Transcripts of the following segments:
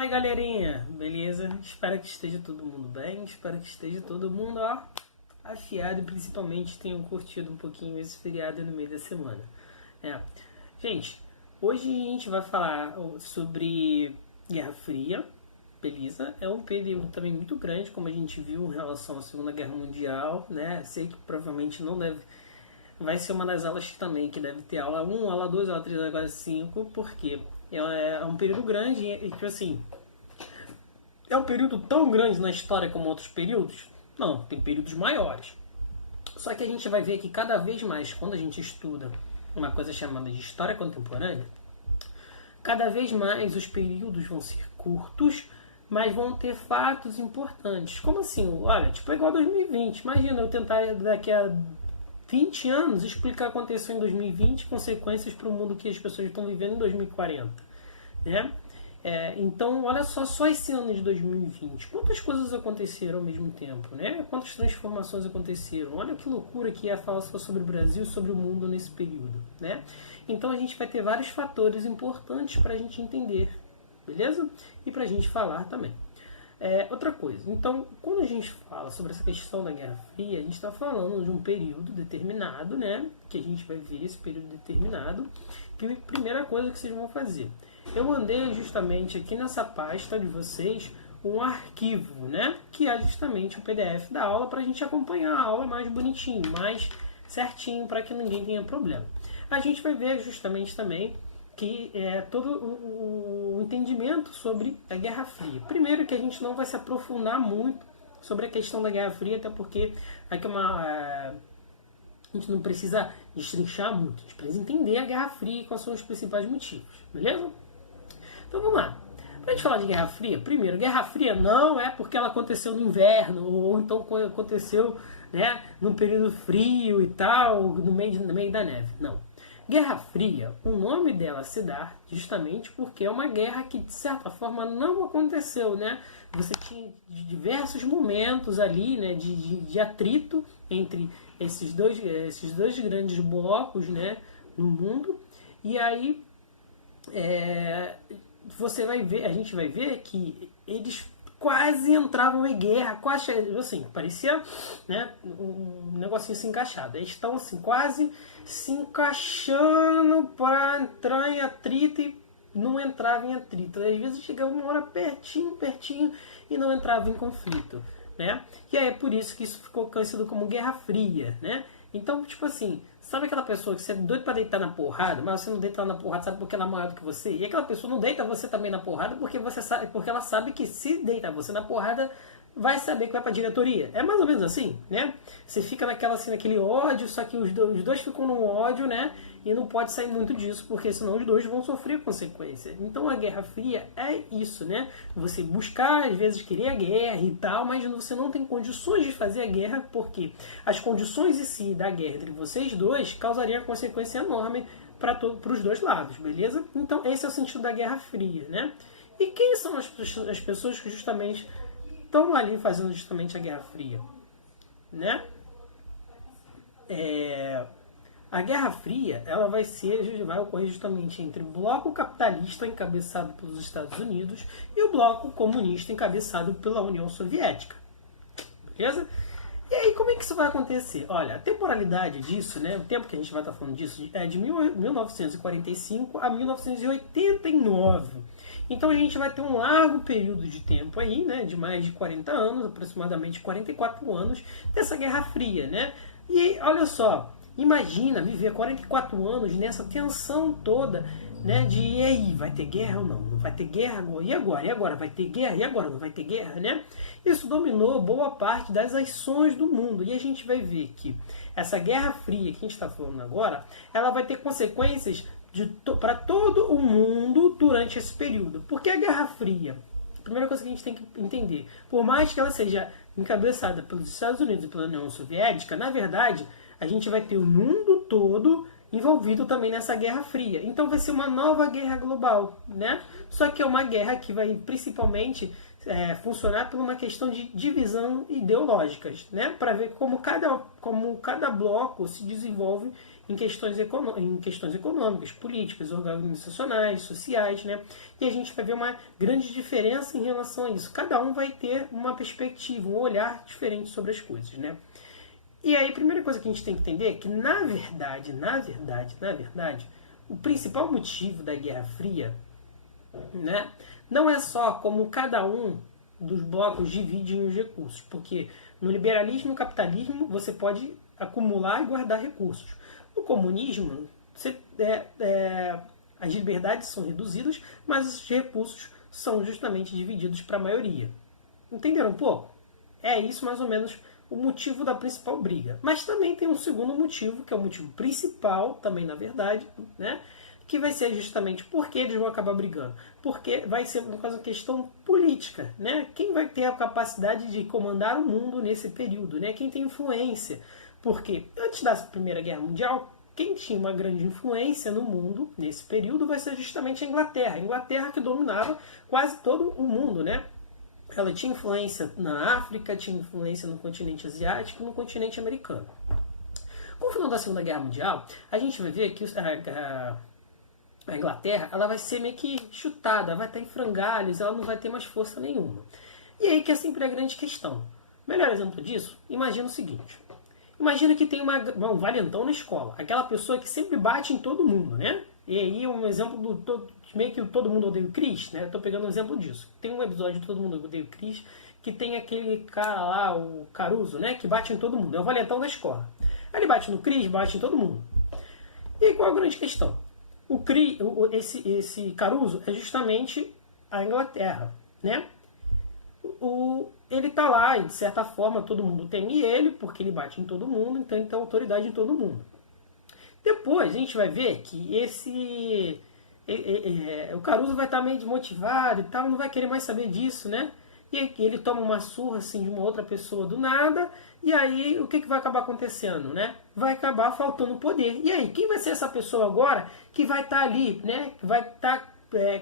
Fala aí, galerinha, beleza? Espero que esteja todo mundo bem, espero que esteja todo mundo afiado e principalmente tenham curtido um pouquinho esse feriado no meio da semana. Gente, hoje a gente vai falar sobre Guerra Fria, beleza? É um período também muito grande, como a gente viu em relação à Segunda Guerra Mundial, né? Sei que provavelmente não deve. Vai ser uma das aulas também, que deve ter aula 1, aula 2, aula 3, aula 5, porque é um período grande e, tipo assim, é um período tão grande na história como outros períodos? Não, tem períodos maiores. Só que a gente vai ver que cada vez mais, quando a gente estuda uma coisa chamada de história contemporânea, cada vez mais os períodos vão ser curtos, mas vão ter fatos importantes. Como assim? Olha, tipo é igual a 2020. Imagina eu tentar daqui a 20 anos explicar o que aconteceu em 2020 consequências para o mundo que as pessoas estão vivendo em 2040. Né? Então, olha só esse ano de 2020. Quantas coisas aconteceram ao mesmo tempo? Né? Quantas transformações aconteceram? Olha que loucura que é falar só sobre o Brasil e sobre o mundo nesse período. Né? Então, a gente vai ter vários fatores importantes para a gente entender. Beleza? E para a gente falar também. Outra coisa, então, quando a gente fala sobre essa questão da Guerra Fria, a gente está falando de um período determinado, né? Que a gente vai ver esse período determinado. Que a primeira coisa que vocês vão fazer, eu mandei justamente aqui nessa pasta de vocês um arquivo, né? Que é justamente o PDF da aula para a gente acompanhar a aula mais bonitinho, mais certinho, para que ninguém tenha problema. A gente vai ver justamente também que é todo o entendimento sobre a Guerra Fria. Primeiro que a gente não vai se aprofundar muito sobre a questão da Guerra Fria, até porque aqui a gente não precisa destrinchar muito, a gente precisa entender a Guerra Fria e quais são os principais motivos, beleza? Então vamos lá. Para a gente falar de Guerra Fria, primeiro, Guerra Fria não é porque ela aconteceu no inverno, ou então aconteceu, né, num período frio e tal, no meio da neve, não. Guerra Fria, o nome dela se dá justamente porque é uma guerra que, de certa forma, não aconteceu, né? Você tinha diversos momentos ali, né, de atrito entre esses dois grandes blocos, né, no mundo. E aí você vai ver, a gente vai ver que eles quase entravam em guerra, quase assim, parecia, né, um negocinho se encaixado. Eles estão assim, quase se encaixando para entrar em atrito e não entrava em atrito. Às vezes chegava uma hora pertinho e não entrava em conflito, né? E aí é por isso que isso ficou conhecido como Guerra Fria, né? Então, tipo assim, sabe aquela pessoa que você é doido pra deitar na porrada, mas você não deita ela na porrada, sabe porque ela é maior do que você? E aquela pessoa não deita você também na porrada porque ela sabe que se deita você na porrada, vai saber que vai pra diretoria. É mais ou menos assim, né? Você fica naquela assim, naquele ódio, só que os dois ficam no ódio, né? E não pode sair muito disso, porque senão os dois vão sofrer consequências. Então a Guerra Fria é isso, né? Você buscar, às vezes, querer a guerra e tal, mas você não tem condições de fazer a guerra, porque as condições em si da guerra entre vocês dois causariam consequência enorme para os dois lados, beleza? Então esse é o sentido da Guerra Fria, né? E quem são as pessoas que justamente estão ali fazendo justamente a Guerra Fria, né? A Guerra Fria ela vai ocorrer justamente entre o bloco capitalista encabeçado pelos Estados Unidos e o bloco comunista encabeçado pela União Soviética, beleza? E aí como é que isso vai acontecer? Olha, a temporalidade disso, né, o tempo que a gente vai estar falando disso é de 1945 a 1989. Então a gente vai ter um largo período de tempo aí, né, de mais de 40 anos, aproximadamente 44 anos, dessa Guerra Fria, né? E olha só, imagina viver 44 anos nessa tensão toda, né, de e aí, vai ter guerra ou não? Não vai ter guerra agora? E agora? E agora? Vai ter guerra? E agora? Não vai ter guerra, né? Isso dominou boa parte das ações do mundo. E a gente vai ver que essa Guerra Fria que a gente está falando agora, ela vai ter consequências para todo o mundo durante esse período. Porque a Guerra Fria, a primeira coisa que a gente tem que entender, por mais que ela seja encabeçada pelos Estados Unidos e pela União Soviética, na verdade, a gente vai ter o mundo todo envolvido também nessa Guerra Fria. Então vai ser uma nova guerra global, né? Só que é uma guerra que vai principalmente funcionar por uma questão de divisão ideológicas, né? Para ver como cada bloco se desenvolve em questões econômicas, políticas, organizacionais, sociais, né? E a gente vai ver uma grande diferença em relação a isso. Cada um vai ter uma perspectiva, um olhar diferente sobre as coisas, né? E aí a primeira coisa que a gente tem que entender é que, na verdade, o principal motivo da Guerra Fria, né, não é só como cada um dos blocos divide os recursos, porque no liberalismo e no capitalismo você pode acumular e guardar recursos. No comunismo, as liberdades são reduzidas, mas os recursos são justamente divididos para a maioria. Entenderam um pouco? É isso mais ou menos o motivo da principal briga. Mas também tem um segundo motivo, que é o motivo principal, também na verdade, né? Que vai ser justamente porque eles vão acabar brigando. Porque vai ser por causa da questão política, né? Quem vai ter a capacidade de comandar o mundo nesse período, né? Quem tem influência. Porque antes da Primeira Guerra Mundial, quem tinha uma grande influência no mundo nesse período vai ser justamente a Inglaterra. A Inglaterra que dominava quase todo o mundo, né? Ela tinha influência na África, tinha influência no continente asiático e no continente americano. Com o final da Segunda Guerra Mundial, a gente vai ver que a Inglaterra ela vai ser meio que chutada, vai estar em frangalhos, ela não vai ter mais força nenhuma. E aí que é sempre a grande questão. O melhor exemplo disso, imagina o seguinte. Imagina que tem um valentão na escola, aquela pessoa que sempre bate em todo mundo, né? E aí um exemplo meio que todo mundo odeia o Chris, né? Eu tô pegando um exemplo disso. Tem um episódio de Todo Mundo Odeia o Chris, que tem aquele cara lá, o Caruso, né? Que bate em todo mundo. É o valentão da escola. Aí ele bate no Chris, bate em todo mundo. E aí, qual é a grande questão? Esse Caruso é justamente a Inglaterra, né? Ele tá lá, e de certa forma todo mundo teme ele, porque ele bate em todo mundo, então ele tem autoridade em todo mundo. Depois a gente vai ver que o Caruso vai estar meio desmotivado e tal, não vai querer mais saber disso, né? E ele toma uma surra assim, de uma outra pessoa do nada, e aí o que vai acabar acontecendo, né? Vai acabar faltando poder. E aí, quem vai ser essa pessoa agora que vai estar ali, né? Que vai estar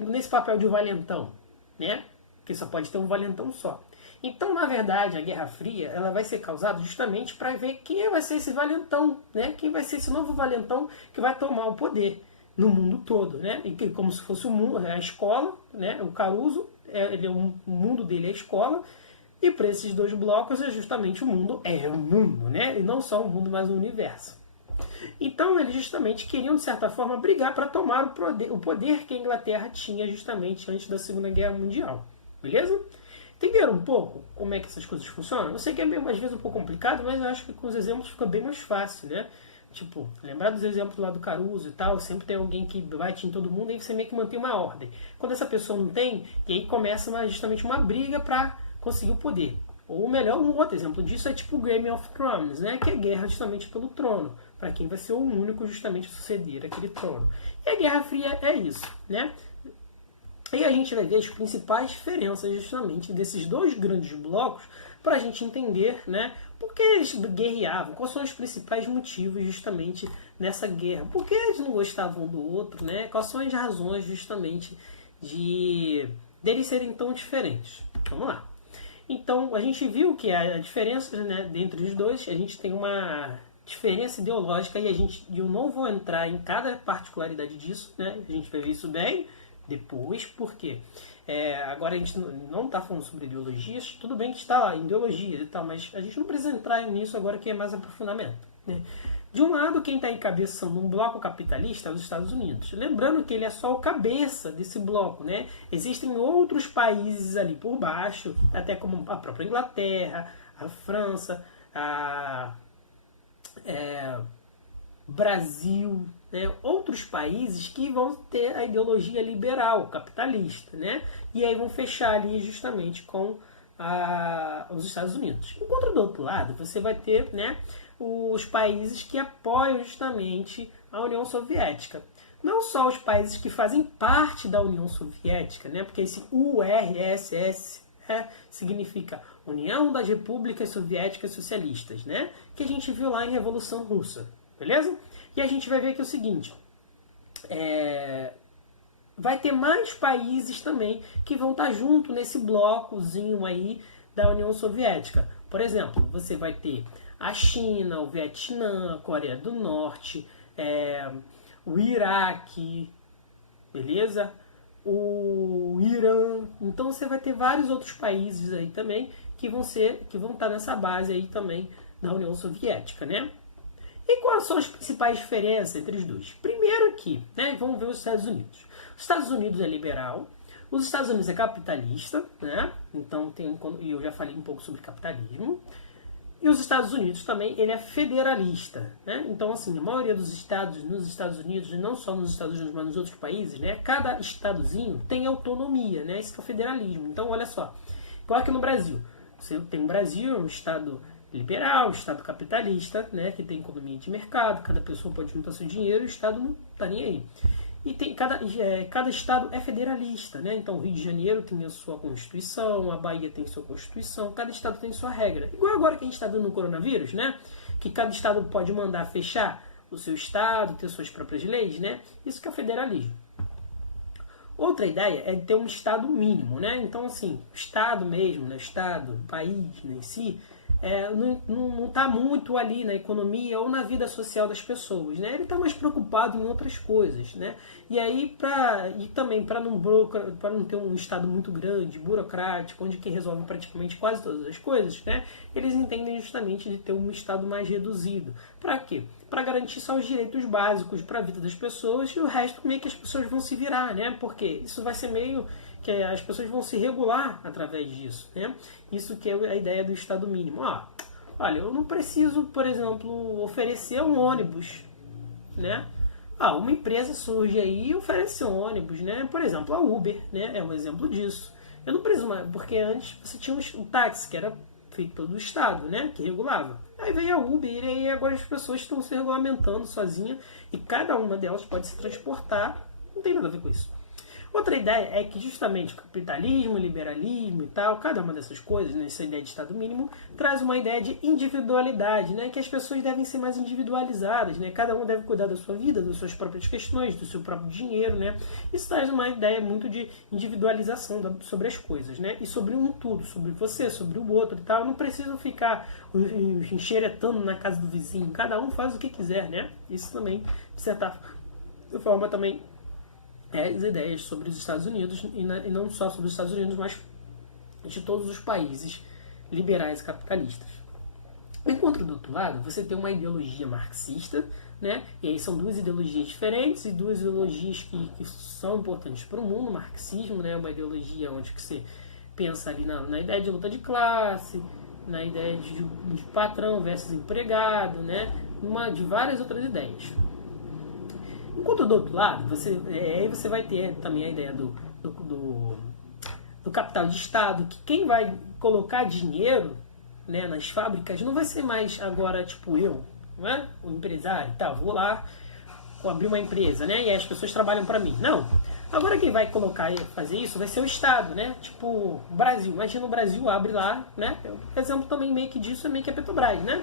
nesse papel de valentão, né? Porque só pode ter um valentão só. Então, na verdade, a Guerra Fria ela vai ser causada justamente para ver quem vai ser esse valentão, né? Quem vai ser esse novo valentão que vai tomar o poder no mundo todo, né? E que, como se fosse a escola, né? O Caruso, o mundo dele é a escola, e para esses dois blocos é justamente o mundo né? E não só o mundo, mas o universo. Então eles justamente queriam, de certa forma, brigar para tomar o poder que a Inglaterra tinha justamente antes da Segunda Guerra Mundial. Beleza? Entenderam um pouco como é que essas coisas funcionam? Eu sei que é meio, às vezes um pouco complicado, mas eu acho que com os exemplos fica bem mais fácil, né? Tipo, lembrar dos exemplos lá do Caruso e tal, sempre tem alguém que bate em todo mundo e você meio que mantém uma ordem. Quando essa pessoa não tem, e aí começa justamente uma briga para conseguir o poder. Ou melhor, um outro exemplo disso é tipo o Game of Thrones, né? Que é a guerra justamente pelo trono, para quem vai ser o único justamente a suceder aquele trono. E a Guerra Fria é isso, né? E a gente vai ver as principais diferenças justamente desses dois grandes blocos para a gente entender, né, por que eles guerreavam, quais são os principais motivos justamente nessa guerra, por que eles não gostavam um do outro, né, quais são as razões justamente deles serem tão diferentes. Vamos lá. Então, a gente viu que a diferença, né, entre os dois, a gente tem uma diferença ideológica e eu não vou entrar em cada particularidade disso, né, a gente vai ver isso bem depois, porque agora a gente não está falando sobre ideologias, tudo bem que está lá, ideologias e tal, mas a gente não precisa entrar nisso agora que é mais aprofundamento. Né? De um lado, quem está encabeçando um bloco capitalista é os Estados Unidos. Lembrando que ele é só o cabeça desse bloco. Né? Existem outros países ali por baixo, até como a própria Inglaterra, a França, Brasil, né, outros países que vão ter a ideologia liberal, capitalista, né, e aí vão fechar ali justamente com os Estados Unidos. Enquanto do outro lado, você vai ter, né, os países que apoiam justamente a União Soviética. Não só os países que fazem parte da União Soviética, né, porque esse URSS significa União das Repúblicas Soviéticas Socialistas, né, que a gente viu lá em Revolução Russa. Beleza? E a gente vai ver que é o seguinte, vai ter mais países também que vão estar junto nesse blocozinho aí da União Soviética. Por exemplo, você vai ter a China, o Vietnã, a Coreia do Norte, o Iraque, beleza? O Irã. Então você vai ter vários outros países aí também que vão estar nessa base aí também da União Soviética, né? E quais são as principais diferenças entre os dois? Primeiro aqui, né, vamos ver os Estados Unidos. Os Estados Unidos é liberal, os Estados Unidos é capitalista, né? Então eu já falei um pouco sobre capitalismo. E os Estados Unidos também, ele é federalista, né? Então, assim, a maioria dos estados nos Estados Unidos, não só nos Estados Unidos, mas nos outros países, né? Cada estadozinho tem autonomia, né? Isso que é o federalismo. Então, olha só, igual aqui no Brasil. Você tem o Brasil, um estado liberal, um estado capitalista, né? Que tem economia de mercado, cada pessoa pode juntar seu dinheiro e o estado não tá nem aí. E tem, cada estado é federalista, né? Então o Rio de Janeiro tem a sua Constituição, a Bahia tem a sua Constituição, cada estado tem sua regra. Igual agora que a gente está dando no coronavírus, né? Que cada estado pode mandar fechar o seu estado, ter suas próprias leis, né? Isso que é federalismo. Outra ideia é ter um estado mínimo, né? Então, assim, o estado mesmo, né? O estado, o país, né, em si, não está muito ali na economia ou na vida social das pessoas, né? Ele está mais preocupado em outras coisas, né? E aí também para não ter um estado muito grande, burocrático, onde que resolve praticamente quase todas as coisas, né? Eles entendem justamente de ter um estado mais reduzido. Para quê? Para garantir só os direitos básicos para a vida das pessoas e o resto meio que as pessoas vão se virar, né? Porque isso vai ser meio que as pessoas vão se regular através disso, né? Isso que é a ideia do estado mínimo. Olha, eu não preciso, por exemplo, oferecer um ônibus, né? Uma empresa surge aí e oferece um ônibus, né? Por exemplo, a Uber, né? É um exemplo disso. Eu não preciso mais, porque antes você tinha um táxi que era feito pelo Estado, né? Que regulava. Aí veio a Uber e aí agora as pessoas estão se regulamentando sozinhas e cada uma delas pode se transportar. Não tem nada a ver com isso. Outra ideia é que justamente o capitalismo, o liberalismo e tal, cada uma dessas coisas, nessa ideia de Estado mínimo, traz uma ideia de individualidade, né? Que as pessoas devem ser mais individualizadas, né? Cada um deve cuidar da sua vida, das suas próprias questões, do seu próprio dinheiro, né? Isso traz uma ideia muito de individualização sobre as coisas, né? E sobre um tudo, sobre você, sobre o outro e tal. Eu não preciso ficar enxeretando na casa do vizinho, cada um faz o que quiser, né? Isso também, de certa forma, também as ideias sobre os Estados Unidos, e não só sobre os Estados Unidos, mas de todos os países liberais e capitalistas. Enquanto do outro lado, você tem uma ideologia marxista, né? E aí são duas ideologias diferentes e duas ideologias que são importantes para o mundo. O marxismo, né, é uma ideologia onde que você pensa ali na ideia de luta de classe, na ideia de patrão versus empregado, né? De várias outras ideias. Enquanto do outro lado, aí você vai ter também a ideia do capital de Estado, que quem vai colocar dinheiro, né, nas fábricas não vai ser mais agora tipo eu, não é? O empresário, tá, vou lá, vou abrir uma empresa, né, e aí as pessoas trabalham para mim. Não. Agora quem vai colocar e fazer isso vai ser o Estado, né? Tipo o Brasil. Imagina o Brasil abre lá, né? O exemplo também meio que disso é meio que a Petrobras, né?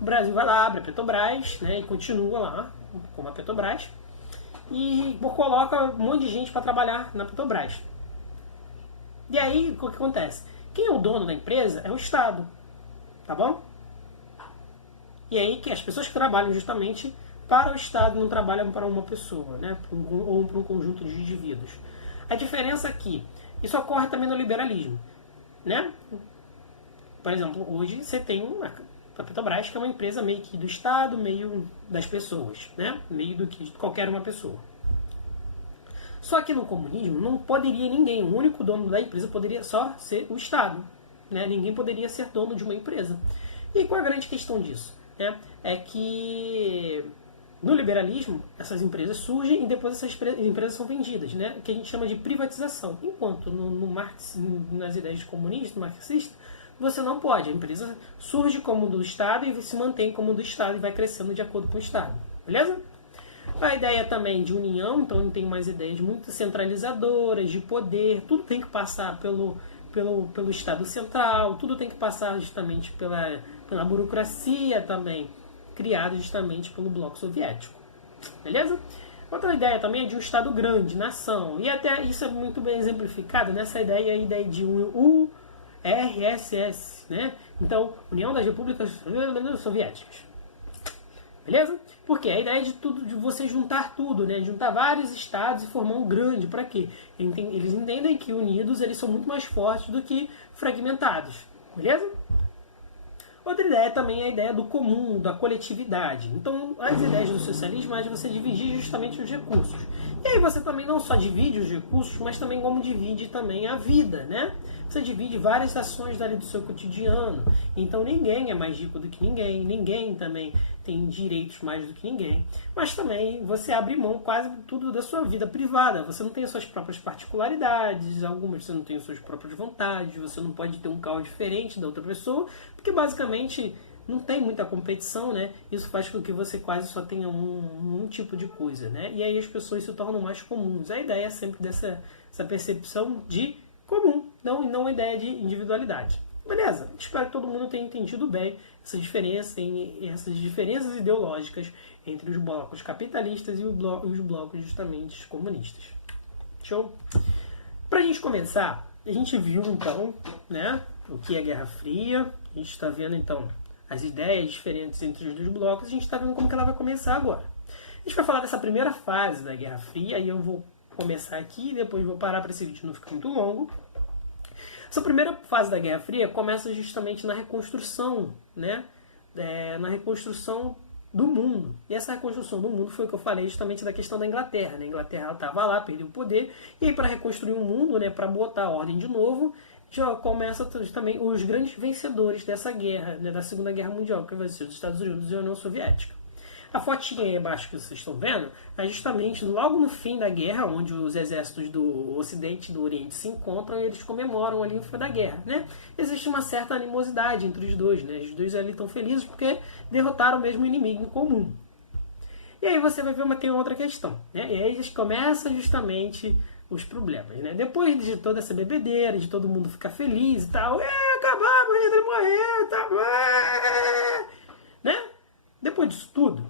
O Brasil vai lá, abre a Petrobras, né, e continua lá como a Petrobras. E coloca um monte de gente para trabalhar na Petrobras. E aí, o que acontece? Quem é o dono da empresa é o Estado. Tá bom? E aí, que as pessoas que trabalham justamente para o Estado não trabalham para uma pessoa, né? Ou para um conjunto de indivíduos. A diferença é que isso ocorre também no liberalismo, né? Por exemplo, hoje você tem a Petrobras, que é uma empresa meio que do Estado, meio das pessoas, né? Meio do que de qualquer uma pessoa. Só que no comunismo não poderia ninguém, o único dono da empresa poderia só ser o Estado, né? Ninguém poderia ser dono de uma empresa. E qual é a grande questão disso? Né? É que no liberalismo essas empresas surgem e depois essas empresas são vendidas, né? Que a gente chama de privatização. Enquanto nas ideias comunistas, marxistas, você não pode. A empresa surge como do Estado e se mantém como do Estado e vai crescendo de acordo com o Estado. Beleza? A ideia também de união, então tem umas ideias muito centralizadoras, de poder, tudo tem que passar pelo Estado central, tudo tem que passar justamente pela burocracia também, criada justamente pelo Bloco Soviético. Beleza? Outra ideia também é de um Estado grande, nação, e até isso é muito bem exemplificado nessa ideia, a ideia de URSS, né? Então, União das Repúblicas Soviéticas. Beleza? Porque a ideia de tudo, de você juntar tudo, né? Juntar vários estados e formar um grande. Para quê? Eles entendem que unidos eles são muito mais fortes do que fragmentados. Beleza? Outra ideia também é a ideia do comum, da coletividade. Então, as ideias do socialismo é de você dividir justamente os recursos. E aí você também não só divide os recursos, mas também como divide também a vida, né? Você divide várias ações dali do seu cotidiano. Então ninguém é mais rico do que ninguém, ninguém também tem direitos mais do que ninguém. Mas também você abre mão quase tudo da sua vida privada. Você não tem as suas próprias particularidades, algumas você não tem as suas próprias vontades, você não pode ter um carro diferente da outra pessoa, porque basicamente não tem muita competição, né? Isso faz com que você quase só tenha um tipo de coisa, né? E aí as pessoas se tornam mais comuns. A ideia é sempre essa percepção de comum, não a ideia de individualidade. Beleza? Espero que todo mundo tenha entendido bem essas diferenças ideológicas entre os blocos capitalistas e os blocos justamente comunistas. Show? Pra gente começar, a gente viu então, né, o que é Guerra Fria, a gente está vendo então as ideias diferentes entre os dois blocos, a gente está vendo como que ela vai começar agora. A gente vai falar dessa primeira fase da Guerra Fria, aí eu vou começar aqui e depois vou parar para esse vídeo não ficar muito longo. Essa primeira fase da Guerra Fria começa justamente na reconstrução, né? Na reconstrução do mundo. E essa reconstrução do mundo foi o que eu falei justamente da questão da Inglaterra. Né? A Inglaterra estava lá, perdeu o poder, e aí para reconstruir o mundo, né, para botar a ordem de novo, já começa também os grandes vencedores dessa guerra, né, da Segunda Guerra Mundial, que vai ser os Estados Unidos e a União Soviética. A fotinha aí abaixo que vocês estão vendo é justamente logo no fim da guerra, onde os exércitos do Ocidente e do Oriente se encontram e eles comemoram ali o fim da guerra, né? Existe uma certa animosidade entre os dois, né? Os dois ali estão felizes porque derrotaram o mesmo inimigo em comum. E aí você vai ver tem outra questão, né? E aí começam justamente os problemas, né? Depois de toda essa bebedeira, de todo mundo ficar feliz e tal, acabamos, Hitler morreu, tá bom, né? Depois disso tudo,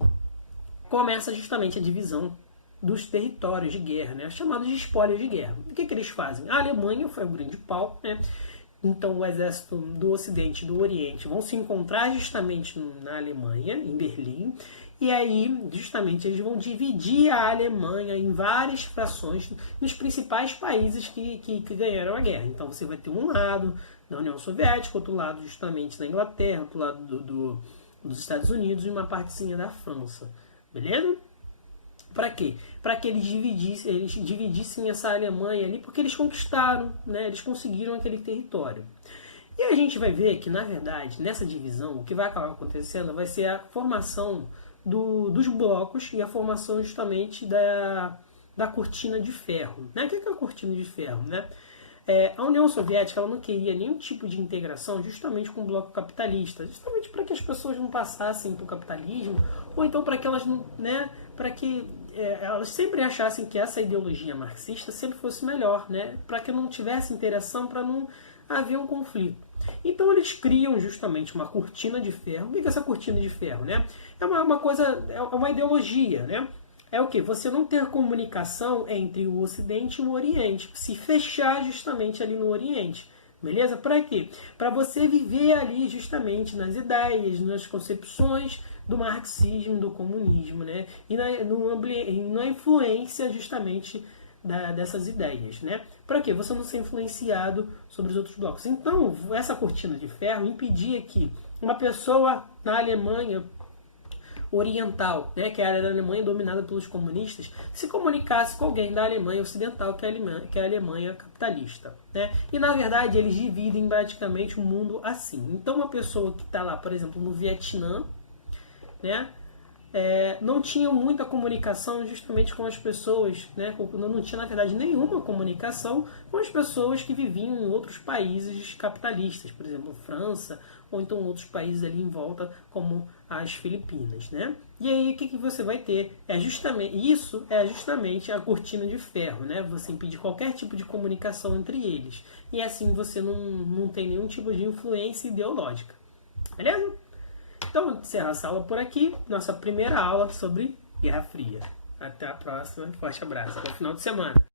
começa justamente a divisão dos territórios de guerra, né? Chamados de espólios de guerra. O que eles fazem? A Alemanha foi o grande pau, né? Então o exército do Ocidente e do Oriente vão se encontrar justamente na Alemanha, em Berlim, e aí justamente eles vão dividir a Alemanha em várias frações nos principais países que ganharam a guerra. Então você vai ter um lado da União Soviética, outro lado justamente da Inglaterra, outro lado dos Estados Unidos e uma partezinha da França. Beleza? Para quê? Para que eles dividissem essa Alemanha ali, porque eles conquistaram, né? Eles conseguiram aquele território. E a gente vai ver que, na verdade, nessa divisão, o que vai acabar acontecendo vai ser a formação dos blocos e a formação justamente da cortina de ferro. Né? O que é a cortina de ferro? Né? A União Soviética ela não queria nenhum tipo de integração justamente com o bloco capitalista, justamente para que as pessoas não passassem para o capitalismo, ou então para que elas, né, elas sempre achassem que essa ideologia marxista sempre fosse melhor, né, para que não tivesse interação, para não haver um conflito. Então eles criam justamente uma cortina de ferro. O que é essa cortina de ferro? Né? É uma ideologia, né? É o que? Você não ter comunicação entre o Ocidente e o Oriente. Se fechar justamente ali no Oriente. Beleza? Para quê? Para você viver ali justamente nas ideias, nas concepções do marxismo, do comunismo, né? E na influência justamente dessas ideias, né? Para quê? Você não ser influenciado sobre os outros blocos. Então, essa cortina de ferro impedia que uma pessoa na Alemanha oriental, né, que é a área da Alemanha dominada pelos comunistas, se comunicasse com alguém da Alemanha ocidental, que é a Alemanha capitalista. Né? E, na verdade, eles dividem praticamente o mundo assim. Então, uma pessoa que está lá, por exemplo, no Vietnã, né, não tinha muita comunicação justamente com as pessoas, né, não tinha, na verdade, nenhuma comunicação com as pessoas que viviam em outros países capitalistas, por exemplo, França, ou então outros países ali em volta, como as Filipinas, né? E aí o que você vai ter? Isso é justamente a cortina de ferro, né? Você impedir qualquer tipo de comunicação entre eles. E assim você não tem nenhum tipo de influência ideológica. Beleza? Então, encerro essa aula por aqui. Nossa primeira aula sobre Guerra Fria. Até a próxima. Forte abraço. Até o final de semana.